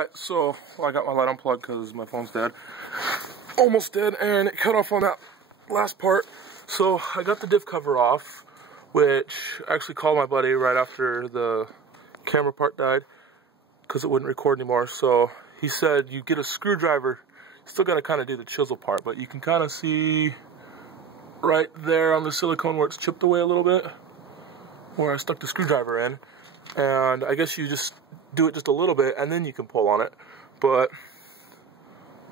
Alright, so I got my light unplugged because my phone's dead. Almost dead, and it cut off on that last part. So I got the diff cover off, which I actually called my buddy right after the camera part died because it wouldn't record anymore. So he said you get a screwdriver, still got to kind of do the chisel part, but you can kind of see right there on the silicone where it's chipped away a little bit, where I stuck the screwdriver in. And I guess you just do it just a little bit and then you can pull on it. But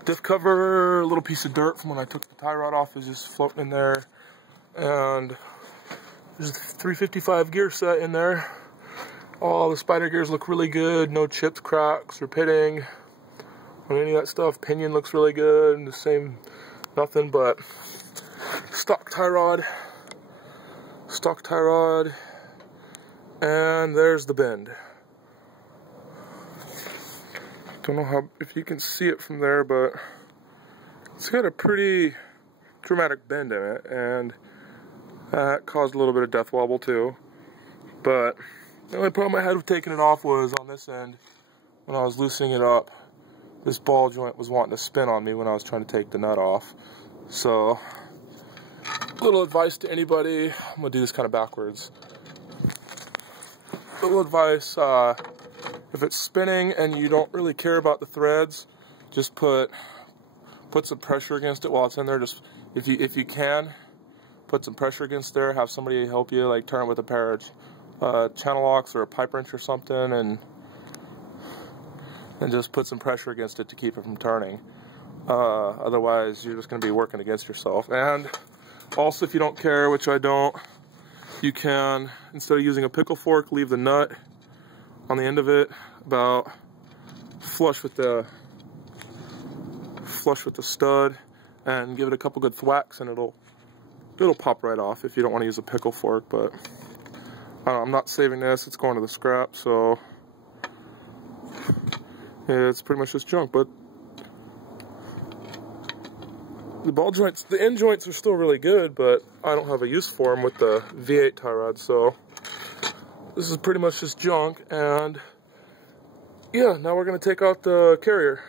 diff cover, a little piece of dirt from when I took the tie rod off is just floating in there. And there's a 355 gear set in there. All the spider gears look really good. No chips, cracks, or pitting on any of that stuff. Pinion looks really good. The same, nothing but stock tie rod. Stock tie rod. And there's the bend. Don't know if you can see it from there, but it's got a pretty dramatic bend in it, and that caused a little bit of death wobble too. But the only problem I had with taking it off was on this end. When I was loosening it up, this ball joint was wanting to spin on me when I was trying to take the nut off. So, little advice to anybody. I'm gonna do this kind of backwards. Little advice, if it's spinning and you don't really care about the threads, just put some pressure against it while it's in there. Just if you can, put some pressure against there. Have somebody help you, like turn it with a pair of channel locks or a pipe wrench or something, and just put some pressure against it to keep it from turning. Otherwise, you're just going to be working against yourself. And also, if you don't care, which I don't, you can, instead of using a pickle fork, leave the nut on the end of it about flush with the stud, and give it a couple good thwacks, and it'll pop right off if you don't want to use a pickle fork. But I'm not saving this; it's going to the scrap. So yeah, it's pretty much just junk. But the ball joints, the end joints are still really good, but I don't have a use for them with the V8 tie rod, so this is pretty much just junk. And yeah, now we're going to take out the carrier.